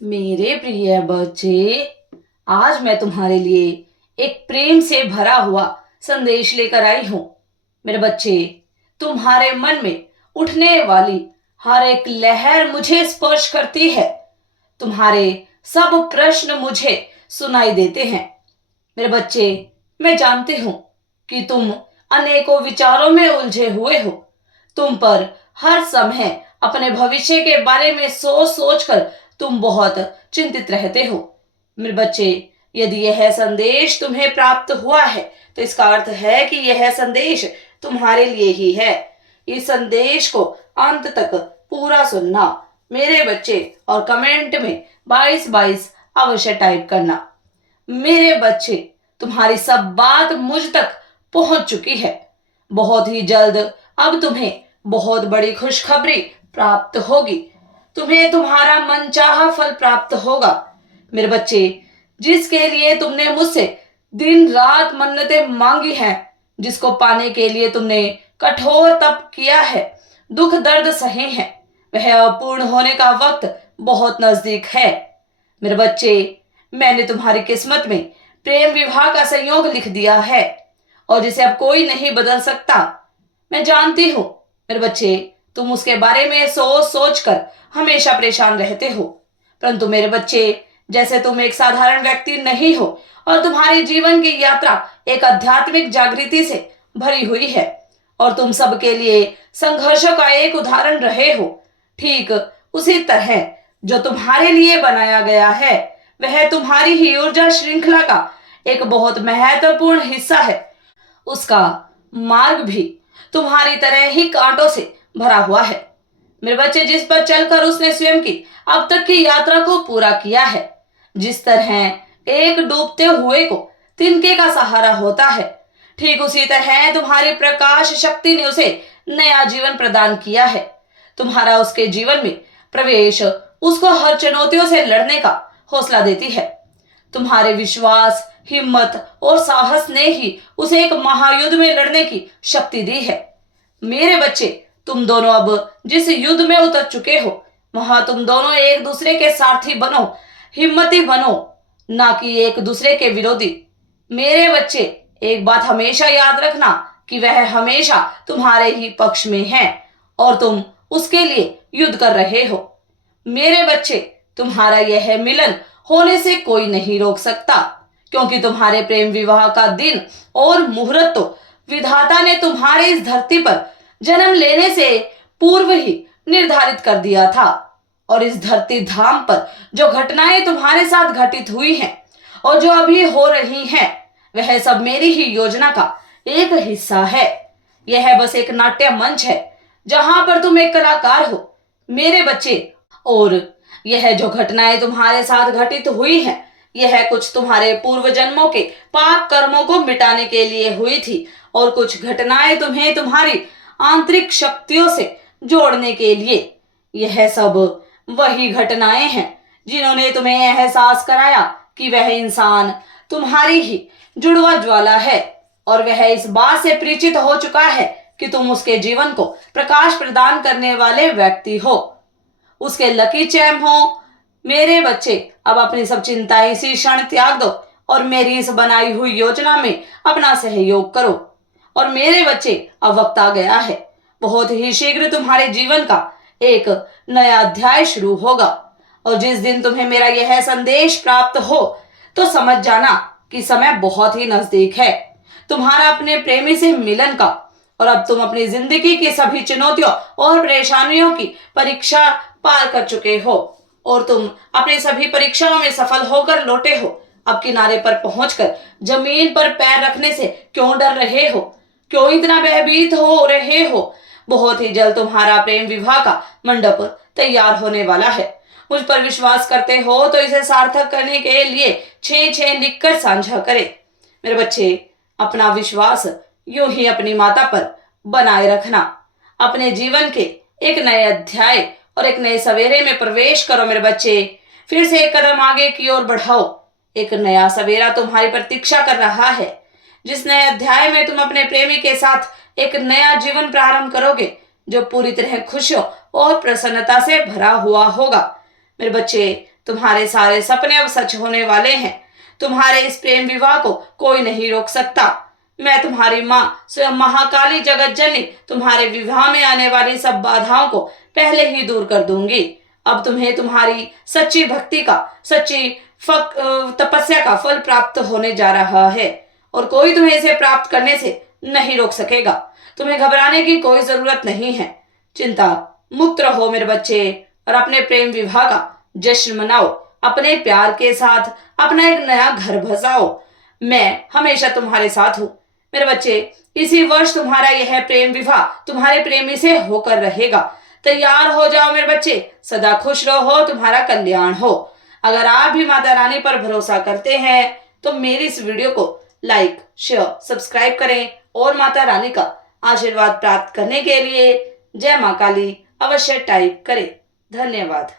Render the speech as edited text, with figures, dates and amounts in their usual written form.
मेरे प्रिय बच्चे, आज मैं तुम्हारे लिए एक प्रेम से भरा हुआ संदेश लेकर आई हूँ। मेरे बच्चे, तुम्हारे मन में उठने वाली हर एक लहर मुझे स्पर्श करती है। तुम्हारे सब प्रश्न मुझे सुनाई देते हैं। मेरे बच्चे, मैं जानती हूँ कि तुम अनेकों विचारों में उलझे हुए हो। तुम पर हर समय अपने भविष्य के बारे में सोच सोच कर तुम बहुत चिंतित रहते हो। मेरे बच्चे, यदि यह संदेश तुम्हें प्राप्त हुआ है तो इसका अर्थ है कि यह संदेश तुम्हारे लिए ही है। इस संदेश को अंत तक पूरा सुनना मेरे बच्चे, और कमेंट में 2222 अवश्य टाइप करना। मेरे बच्चे, तुम्हारी सब बात मुझ तक पहुंच चुकी है। बहुत ही जल्द अब तुम्हें बहुत बड़ी खुशखबरी प्राप्त होगी। तुम्हें तुम्हारा मनचाहा फल प्राप्त होगा। मेरे बच्चे, जिसके लिए तुमने मुझसे दिन रात मन्नतें मांगी हैं, जिसको पाने के लिए तुमने कठोर तप किया है, दुख दर्द सहे हैं, वह अपूर्ण होने का वक्त बहुत नजदीक है। मेरे बच्चे, मैंने तुम्हारी किस्मत में प्रेम विवाह का संयोग लिख दिया है, और जिसे अब कोई नहीं बदल सकता। मैं जानती हूँ मेरे बच्चे, तुम उसके बारे में सोच सोच कर हमेशा परेशान रहते हो। परंतु मेरे बच्चे, जैसे तुम एक साधारण व्यक्ति नहीं हो, और तुम्हारे जीवन की यात्रा एक आध्यात्मिक जागृति से भरी हुई है, और तुम सबके लिए संघर्षों का एक उदाहरण रहे हो। ठीक उसी तरह जो तुम्हारे लिए बनाया गया है, वह तुम्हारी ही ऊर्जा श्रृंखला का एक बहुत महत्वपूर्ण हिस्सा है। उसका मार्ग भी तुम्हारी तरह ही कांटों से भरा हुआ है। मेरे बच्चे, जिस पर चलकर उसने स्वयं की अब तक की यात्रा को पूरा किया है, जिस तरह एक डूबते हुए को तिनके का सहारा होता है, ठीक उसी तरह तुम्हारी प्रकाश शक्ति ने उसे नया जीवन प्रदान किया है। तुम्हारा उसके जीवन में प्रवेश उसको हर चुनौतियों से लड़ने का हौसला देती है। तुम्हारे विश्वास, हिम्मत और साहस ने ही उसे एक महायुद्ध में लड़ने की शक्ति दी है। मेरे बच्चे, तुम दोनों अब जिस युद्ध में उतर चुके हो, वहां तुम दोनों एक दूसरे के सारथी बनो, हिम्मती बनो, ना कि एक दूसरे के विरोधी। मेरे बच्चे, एक बात हमेशा याद रखना कि वह हमेशा तुम्हारे ही पक्ष में है, और तुम उसके लिए युद्ध कर रहे हो। मेरे बच्चे, तुम्हारा यह मिलन होने से कोई नहीं रोक सकता, क्योंकि तुम्हारे प्रेम विवाह का दिन और मुहूर्त तो विधाता ने तुम्हारे इस धरती पर जन्म लेने से पूर्व ही निर्धारित कर दिया था। और इस धरती धाम पर जो घटनाएं तुम्हारे साथ घटित हुई हैं और जो अभी हो रही हैं, वह सब मेरी ही योजना का एक हिस्सा है। यह बस एक नाट्य मंच है जहां पर तुम एक कलाकार हो मेरे बच्चे। और यह जो घटनाएं तुम्हारे साथ घटित हुई हैं, यह कुछ तुम्हारे पूर्व जन्मों के पाप कर्मों को मिटाने के लिए हुई थी, और कुछ घटनाएं तुम्हें तुम्हारी आंतरिक शक्तियों से जोड़ने के लिए। यह सब वही घटनाएं हैं जिन्होंने तुम्हें एहसास कराया कि वह इंसान तुम्हारी ही जुड़वा ज्वाला है, और वह इस बात से परिचित हो चुका है कि तुम उसके जीवन को प्रकाश प्रदान करने वाले व्यक्ति हो, उसके लकी चैम हो। मेरे बच्चे, अब अपनी सब चिंताएं इसी क्षण त्याग दो और मेरी इस बनाई हुई योजना में अपना सहयोग करो। और मेरे बच्चे, अब वक्त आ गया है। बहुत ही शीघ्र तुम्हारे जीवन का एक नया अध्याय शुरू होगा, और जिस दिन तुम्हें मेरा यह संदेश प्राप्त हो तो समझ जाना कि समय बहुत ही नजदीक है तुम्हारा अपने प्रेमी से मिलन का। और अब तुम अपनी जिंदगी की सभी चुनौतियों और परेशानियों की परीक्षा पार कर चुके हो, और तुम अपनी सभी परीक्षाओं में सफल होकर लौटे हो। अब किनारे पर पहुंचकर जमीन पर पैर रखने से क्यों डर रहे हो? क्यों इतना भयभीत हो रहे हो? बहुत ही जल्द तुम्हारा प्रेम विवाह का मंडप तैयार होने वाला है। मुझ पर विश्वास करते हो तो इसे सार्थक करने के लिए 6 लिखकर साझा करें। मेरे बच्चे, अपना विश्वास यूं ही अपनी माता पर बनाए रखना। अपने जीवन के एक नए अध्याय और एक नए सवेरे में प्रवेश करो मेरे बच्चे। फिर से एक कदम आगे की ओर बढ़ाओ। एक नया सवेरा तुम्हारी प्रतीक्षा कर रहा है, जिस नए अध्याय में तुम अपने प्रेमी के साथ एक नया जीवन प्रारंभ करोगे, जो पूरी तरह खुशियों और प्रसन्नता से भरा हुआ होगा। मेरे बच्चे, तुम्हारे सारे सपने अब सच होने वाले हैं। तुम्हारे इस प्रेम विवाह को कोई नहीं रोक सकता। मैं तुम्हारी माँ स्वयं महाकाली जगत जननी तुम्हारे विवाह में आने वाली सब बाधाओं को पहले ही दूर कर दूंगी। अब तुम्हें तुम्हारी सच्ची भक्ति का, सच्ची तपस्या का फल प्राप्त होने जा रहा है और कोई तुम्हें इसे प्राप्त करने से नहीं रोक सकेगा। तुम्हें घबराने की कोई जरूरत नहीं है। चिंता मुक्त रहो मेरे बच्चे और अपने प्रेम विवाह का जश्न मनाओ। अपने प्यार के साथ अपना एक नया घर बसाओ। मैं हमेशा तुम्हारे साथ हूँ मेरे बच्चे। इसी वर्ष तुम्हारा यह प्रेम विवाह तुम्हारे प्रेमी से होकर रहेगा। तैयार हो जाओ मेरे बच्चे। सदा खुश रहो, तुम्हारा कल्याण हो। अगर आप भी माता रानी पर भरोसा करते हैं तो मेरी इस वीडियो को लाइक, शेयर, सब्सक्राइब करें और माता रानी का आशीर्वाद प्राप्त करने के लिए जय मां काली अवश्य टाइप करें। धन्यवाद।